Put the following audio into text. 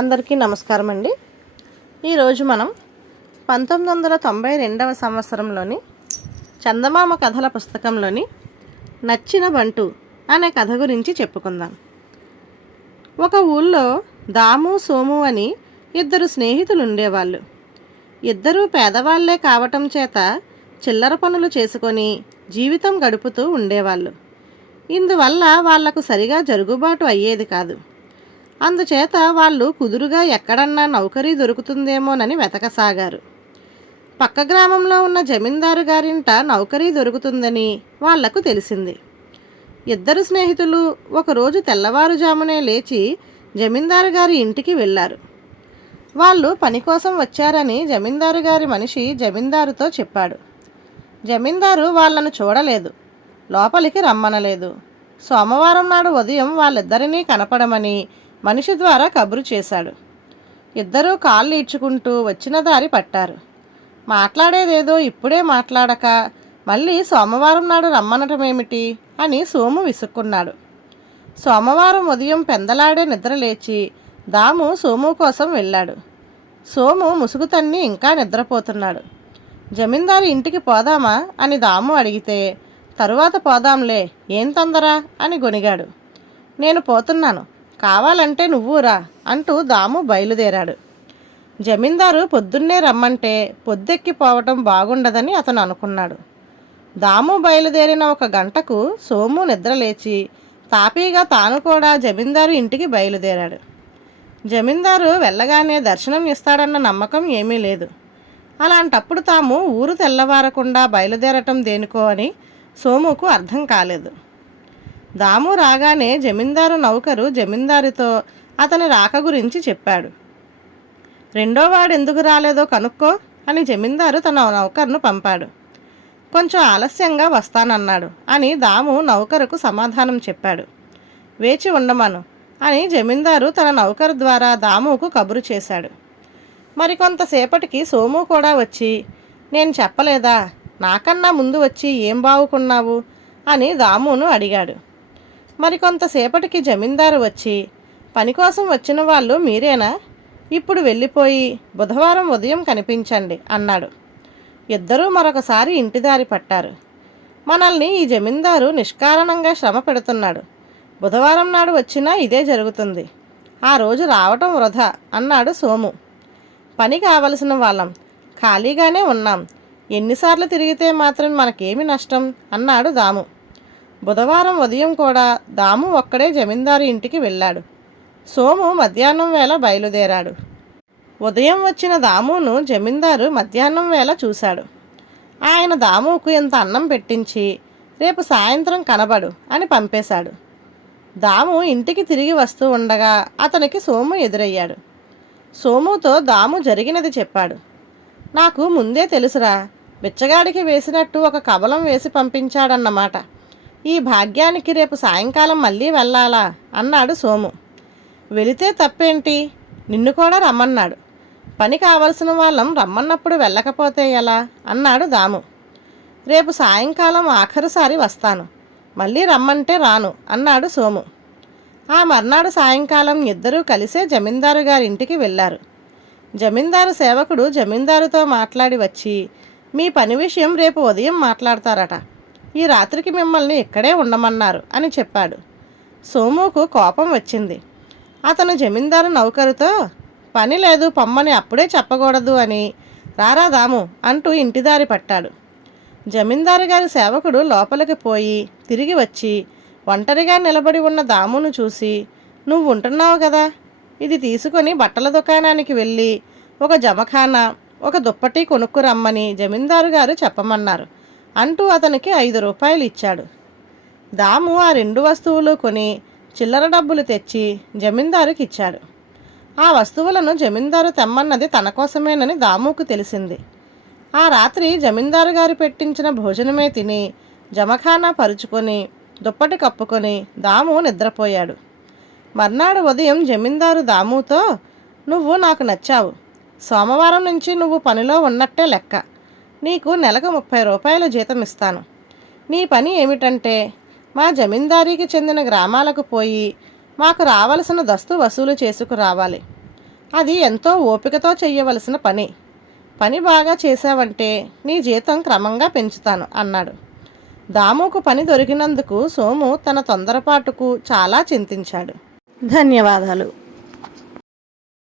అందరికీ నమస్కారం అండి. ఈరోజు మనం 1992వ సంవత్సరంలోని చందమామ కథల పుస్తకంలోని నచ్చిన బంటు అనే కథ గురించి చెప్పుకుందాం. ఒక ఊళ్ళో దాము సోము అని ఇద్దరు స్నేహితులు ఉండేవాళ్ళు. ఇద్దరూ పేదవాళ్లే కావటం చేత చిల్లర పనులు చేసుకొని జీవితం గడుపుతూ ఉండేవాళ్ళు. ఇందువల్ల వాళ్లకు సరిగా జరుగుబాటు అయ్యేది కాదు. అందుచేత వాళ్ళు కుదురుగా ఎక్కడన్నా నౌకరీ దొరుకుతుందేమోనని వెతకసాగారు. పక్క గ్రామంలో ఉన్న జమీందారు గారింట నౌకరీ దొరుకుతుందని వాళ్లకు తెలిసింది. ఇద్దరు స్నేహితులు ఒకరోజు తెల్లవారుజామునే లేచి జమీందారు గారి ఇంటికి వెళ్ళారు. వాళ్ళు పని కోసం వచ్చారని జమీందారు గారి మనిషి జమీందారుతో చెప్పాడు. జమీందారు వాళ్లను చూడలేదు, లోపలికి రమ్మనలేదు. సోమవారం నాడు ఉదయం వాళ్ళిద్దరినీ కనపడమని మనిషి ద్వారా కబురు చేశాడు. ఇద్దరూ కాళ్ళు ఈడ్చుకుంటూ వచ్చిన దారి పట్టారు. మాట్లాడేదేదో ఇప్పుడే మాట్లాడక మళ్ళీ సోమవారం నాడు రమ్మనటమేమిటి అని సోము విసుక్కున్నాడు. సోమవారం ఉదయం పెందలాడే నిద్రలేచి దాము సోము కోసం వెళ్ళాడు. సోము ముసుగు తన్ని ఇంకా నిద్రపోతున్నాడు. జమీందారు ఇంటికి పోదామా అని దాము అడిగితే, తరువాత పోదాంలే, ఏం తొందర అని గొనిగాడు. నేను పోతున్నాను, కావాలంటే నువ్వు రా అంటూ దాము బయలుదేరాడు. జమీందారు పొద్దున్నే రమ్మంటే పొద్దెక్కిపోవటం బాగుండదని అతను అనుకున్నాడు. దాము బయలుదేరిన ఒక గంటకు సోము నిద్రలేచి తాపీగా తాను కూడా జమీందారు ఇంటికి బయలుదేరాడు. జమీందారు వెళ్ళగానే దర్శనం ఇస్తాడన్న నమ్మకం ఏమీ లేదు. అలాంటప్పుడు తాము ఊరు తెల్లవారకుండా బయలుదేరటం దేనికో అని సోముకు అర్థం కాలేదు. దాము రాగానే జమీందారు నౌకరు జమీందారుతో అతని రాక గురించి చెప్పాడు. రెండోవాడు ఎందుకు రాలేదో కనుక్కో అని జమీందారు తన నౌకర్ను పంపాడు. కొంచెం ఆలస్యంగా వస్తానన్నాడు అని దాము నౌకరుకు సమాధానం చెప్పాడు. వేచి ఉండమను అని జమీందారు తన నౌకరు ద్వారా దాముకు కబురు చేశాడు. మరికొంతసేపటికి సోము కూడా వచ్చి, నేను చెప్పలేదా, నాకన్నా ముందు వచ్చి ఏం బావుకున్నావు అని దామును అడిగాడు. మరికొంతసేపటికి జమీందారు వచ్చి, పని కోసం వచ్చిన వాళ్ళు మీరేనా? ఇప్పుడు వెళ్ళిపోయి బుధవారం ఉదయం కనిపించండి అన్నాడు. ఇద్దరూ మరొకసారి ఇంటిదారి పట్టారు. మనల్ని ఈ జమీందారు నిష్కారణంగా శ్రమ పెడుతున్నాడు. బుధవారం నాడు వచ్చినా ఇదే జరుగుతుంది. ఆ రోజు రావటం వృధా అన్నాడు సోము. పని కావలసిన వాళ్ళం, ఖాళీగానే ఉన్నాం, ఎన్నిసార్లు తిరిగితే మాత్రం మనకేమి నష్టం అన్నాడు దాము. బుధవారం ఉదయం కూడా దాము ఒక్కడే జమీందారు ఇంటికి వెళ్ళాడు. సోము మధ్యాహ్నం వేళ బయలుదేరాడు. ఉదయం వచ్చిన దామును జమీందారు మధ్యాహ్నం వేళ చూశాడు. ఆయన దాముకు ఇంత అన్నం పెట్టించి రేపు సాయంత్రం కనబడు అని పంపేశాడు. దాము ఇంటికి తిరిగి వస్తూ ఉండగా అతనికి సోము ఎదురయ్యాడు. సోముతో దాము జరిగినది చెప్పాడు. నాకు ముందే తెలుసురా, బిచ్చగాడికి వేసినట్టు ఒక కబలం వేసి పంపించాడన్నమాట. ఈ భాగ్యానికి రేపు సాయంకాలం మళ్ళీ వెళ్ళాలా అన్నాడు సోము. వెళితే తప్పేంటి, నిన్ను కూడా రమ్మన్నాడు. పని కావలసిన వాళ్ళం రమ్మన్నప్పుడు వెళ్ళకపోతే ఎలా అన్నాడు దాము. రేపు సాయంకాలం ఆఖరుసారి వస్తాను, మళ్ళీ రమ్మంటే రాను అన్నాడు సోము. ఆ మర్నాడు సాయంకాలం ఇద్దరూ కలిసే జమీందారు గారింటికి వెళ్ళారు. జమీందారు సేవకుడు జమీందారుతో మాట్లాడి వచ్చి, మీ పని విషయం రేపు ఉదయం మాట్లాడతారట, ఈ రాత్రికి మిమ్మల్ని ఇక్కడే ఉండమన్నారు అని చెప్పాడు. సోముకు కోపం వచ్చింది. అతను జమీందారు నౌకరుతో, పని లేదు పొమ్మని అప్పుడే చెప్పకూడదు అని, రారా దాము అంటూ ఇంటిదారి పట్టాడు. జమీందారు గారి సేవకుడు లోపలికి పోయి తిరిగి వచ్చి ఒంటరిగా నిలబడి ఉన్న దామును చూసి, నువ్వు ఉంటున్నావు కదా, ఇది తీసుకొని బట్టల దుకాణానికి వెళ్ళి ఒక జమఖానా ఒక దుప్పటి కొనుక్కురమ్మని జమీందారు గారు చెప్పమన్నారు అంటూ అతనికి 5 రూపాయలు ఇచ్చాడు. దాము ఆ 2 వస్తువులు కొని చిల్లర డబ్బులు తెచ్చి జమీందారుకి ఇచ్చాడు. ఆ వస్తువులను జమీందారు తెమ్మన్నది తన కోసమేనని దాముకు తెలిసింది. ఆ రాత్రి జమీందారు గారు పెట్టించిన భోజనమే తిని జమఖానా పరుచుకొని దుప్పటి కప్పుకొని దాము నిద్రపోయాడు. మర్నాడు ఉదయం జమీందారు దాముతో, నువ్వు నాకు నచ్చావు, సోమవారం నుంచి నువ్వు పనిలో ఉన్నట్టే లెక్క, నీకు నెలకు 30 రూపాయల జీతం ఇస్తాను. నీ పని ఏమిటంటే మా జమీందారీకి చెందిన గ్రామాలకు పోయి మాకు రావలసిన దస్తు వసూలు చేసుకురావాలి. అది ఎంతో ఓపికతో చెయ్యవలసిన పని. పని బాగా చేశావంటే నీ జీతం క్రమంగా పెంచుతాను అన్నాడు. దాముకు పని దొరికినందుకు సోము తన తొందరపాటుకు చాలా చింతించాడు. ధన్యవాదాలు.